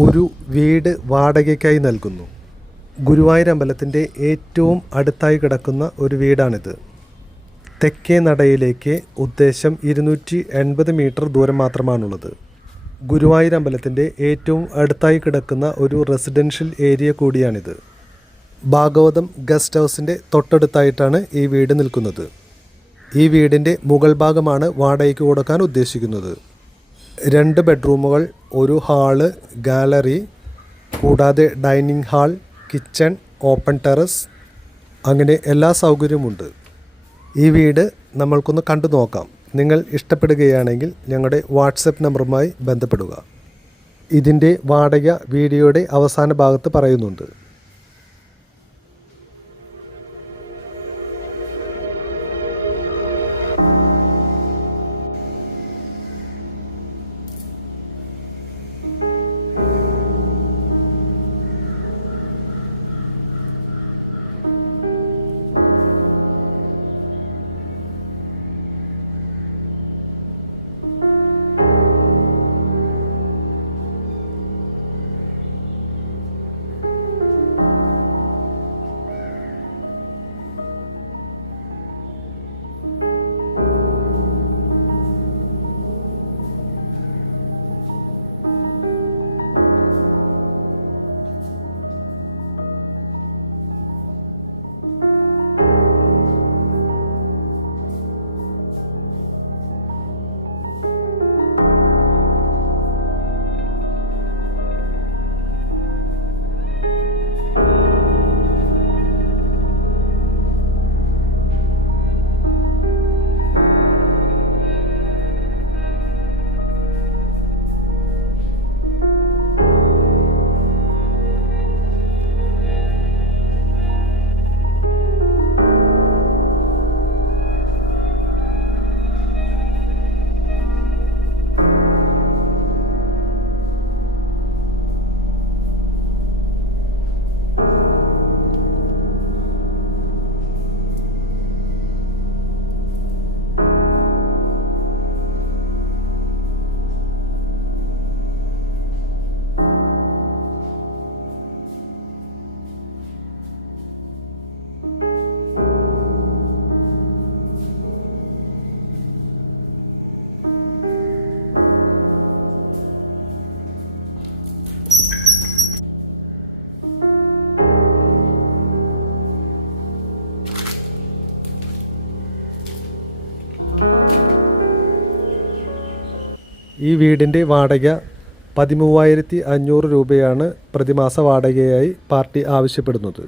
ഒരു വീട് വാടകയ്ക്കായി നൽകുന്നു. ഗുരുവായൂർ അമ്പലത്തിൻ്റെ ഏറ്റവും അടുത്തായി കിടക്കുന്ന ഒരു വീടാണിത്. തെക്കേ നടയിലേക്ക് ഉദ്ദേശം 280 മീറ്റർ ദൂരം മാത്രമാണുള്ളത്. ഗുരുവായൂർ അമ്പലത്തിൻ്റെ ഏറ്റവും അടുത്തായി കിടക്കുന്ന ഒരു റെസിഡൻഷ്യൽ ഏരിയ കൂടിയാണിത്. ഭാഗവതം ഗസ്റ്റ് ഹൗസിൻ്റെ തൊട്ടടുത്തായിട്ടാണ് ഈ വീട് നിൽക്കുന്നത്. ഈ വീടിൻ്റെ മുകൾ ഭാഗമാണ് വാടകയ്ക്ക് കൊടുക്കാൻ ഉദ്ദേശിക്കുന്നത്. 2 ബെഡ്റൂമുകൾ, ഒരു ഹാള്, ഗാലറി, കൂടാതെ dining hall, kitchen, open terrace, അങ്ങനെ എല്ലാ സൗകര്യവുമുണ്ട്. ഈ വീട് നമ്മൾക്കൊന്ന് കണ്ടു നോക്കാം. നിങ്ങൾ ഇഷ്ടപ്പെടുകയാണെങ്കിൽ ഞങ്ങളുടെ വാട്സപ്പ് നമ്പറുമായി ബന്ധപ്പെടുക. ഇതിൻ്റെ വാടക വീഡിയോയുടെ അവസാന ഭാഗത്ത് പറയുന്നുണ്ട്. ഈ വീടിൻ്റെ വാടക 13,500 രൂപയാണ് പ്രതിമാസ വാടകയായി പാർട്ടി ആവശ്യപ്പെടുന്നത്.